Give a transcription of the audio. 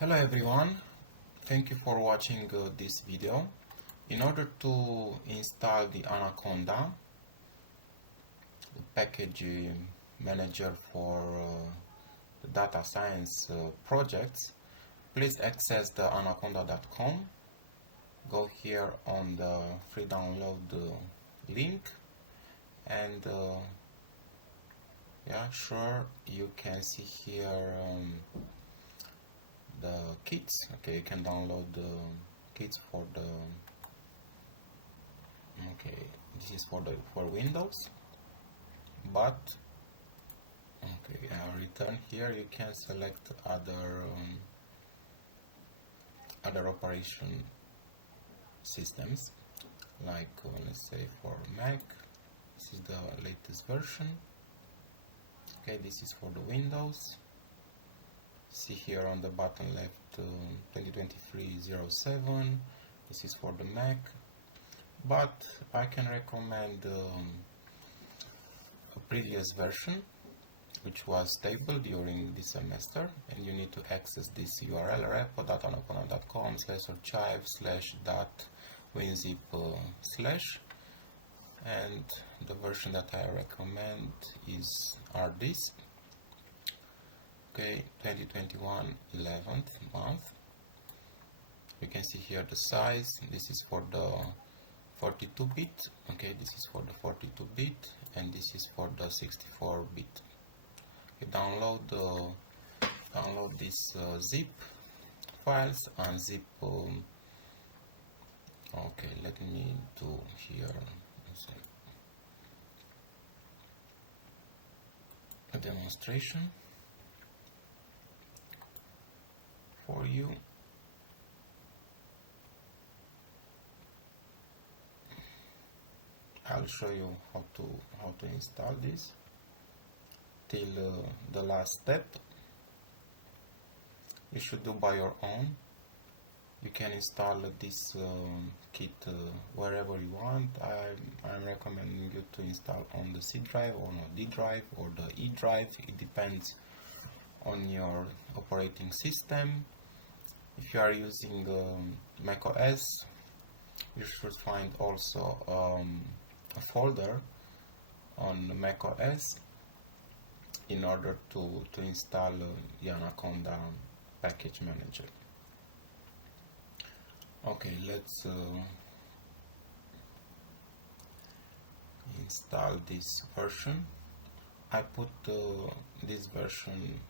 Hello everyone, thank you for watching this video. In order to install the Anaconda, the package manager for the data science projects, please access the anaconda.com. Go here on the free download link and yeah, sure, you can see here the kits. Okay, you can download the kits for the this is for Windows, but return here you can select other operation systems, like let's say for Mac. This is the latest version. Okay, this is for the Windows. See here on the bottom left 2023-07. This is for the Mac, but I can recommend a previous version which was stable during this semester, and you need to access this URL repo.anaconda.com/archive/.winzip/, and the version that I recommend is RDisk. Okay, 2021 11th month. You can see here the size. This is for the 42-bit. Okay, this is for the 42-bit, and this is for the 64-bit. Okay, download these zip files, unzip. Okay, let me do here a demonstration for you. I'll show you how to install this till the last step. You should do by your own. You can install this kit wherever you want. I'm recommending you to install on the C drive or on D drive or the E drive. It depends on your operating system. If you are using Mac OS, you should find also a folder on Mac OS in order to install the Anaconda package manager. Okay, let's install this version. I put this version